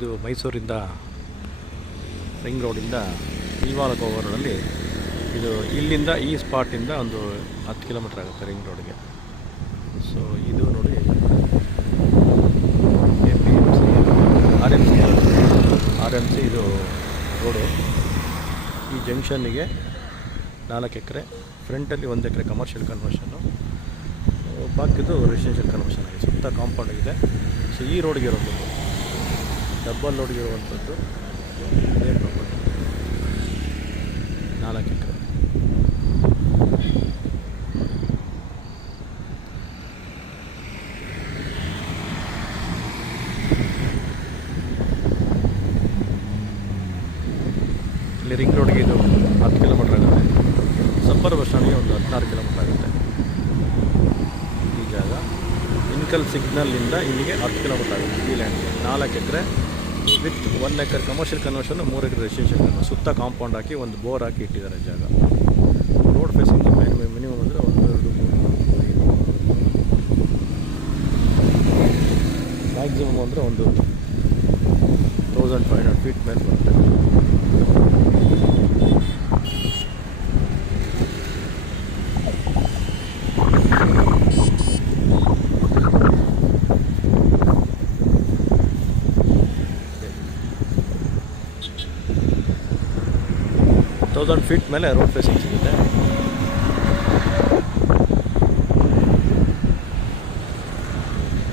ಇದು ಮೈಸೂರಿಂದ ರಿಂಗ್ ರೋಡಿಂದ ಇಲ್ವಾಲಕ್ಕೆ ಹೋಗೋ ರೋಡಲ್ಲಿ ಇದು ಇಲ್ಲಿಂದ ಈ ಸ್ಪಾಟಿಂದ ಒಂದು 10 ಕಿಲೋಮೀಟ್ರ್ ಆಗುತ್ತೆ ರಿಂಗ್ ರೋಡ್ಗೆ. ಸೊ ಇದು ನೋಡಿ ಆರ್ ಎಮ್ ಸಿ ಇದು ರೋಡು. ಈ ಜಂಕ್ಷನ್ನಿಗೆ 4 ಎಕರೆ, ಫ್ರಂಟಲ್ಲಿ 1 acre commercial conversion, ಬಾಕಿದು residential conversion ಆಗಿದೆ. ಸುತ್ತ ಕಾಂಪೌಂಡ್ ಇದೆ. ಸೊ ಈ ರೋಡ್ಗೆ ಇರುವಂಥದ್ದು ಡಬ್ಬಲ್ ರೋಡ್ಗೆ ಇರುವಂಥದ್ದು ಇದೇ ಪ್ರಾಪರ್ಟಿ 4 ಎಕರೆ. ಇಲ್ಲಿ ರಿಂಗ್ ರೋಡ್ಗೆ ಇದು 10 ಕಿಲೋಮೀಟ್ರ್ ಆಗುತ್ತೆ. ಸಬ್ಬರ್ ಬಸ್ ಸ್ಟ್ಯಾಂಡ್ಗೆ ಒಂದು 16 ಕಿಲೋಮೀಟ್ರ್ ಆಗುತ್ತೆ. ಈ ಜಾಗ ಇನ್ಕಲ್ ಸಿಗ್ನಲ್ಲಿಂದ ಇಲ್ಲಿಗೆ 10 ಕಿಲೋಮೀಟ್ರ್ ಆಗುತ್ತೆ. ಈ ಲ್ಯಾಂಡ್ಗೆ 4 acre with 1 acre commercial conversion, 3 acre residential conversion. ಸುತ್ತ ಕಾಂಪೌಂಡ್ ಹಾಕಿ ಒಂದು ಬೋರ್ ಹಾಕಿ ಇಟ್ಟಿದ್ದಾರೆ ಜಾಗ. ರೋಡ್ ಫೇಸಿಂಗ್ ಮಿನಿಮಮ್ ಅಂದರೆ 1, 2, 3, 4, 5 ಮ್ಯಾಕ್ಸಿಮಮ್ ಅಂದರೆ ಒಂದು 1500 ಫೀಟ್ ಮೇಲೆ ಬರುತ್ತೆ. ಫೀಟ್ ಮೇಲೆ ರೋಡ್ ಫೇಸಿಂಗ್ ಸಿಗುತ್ತೆ.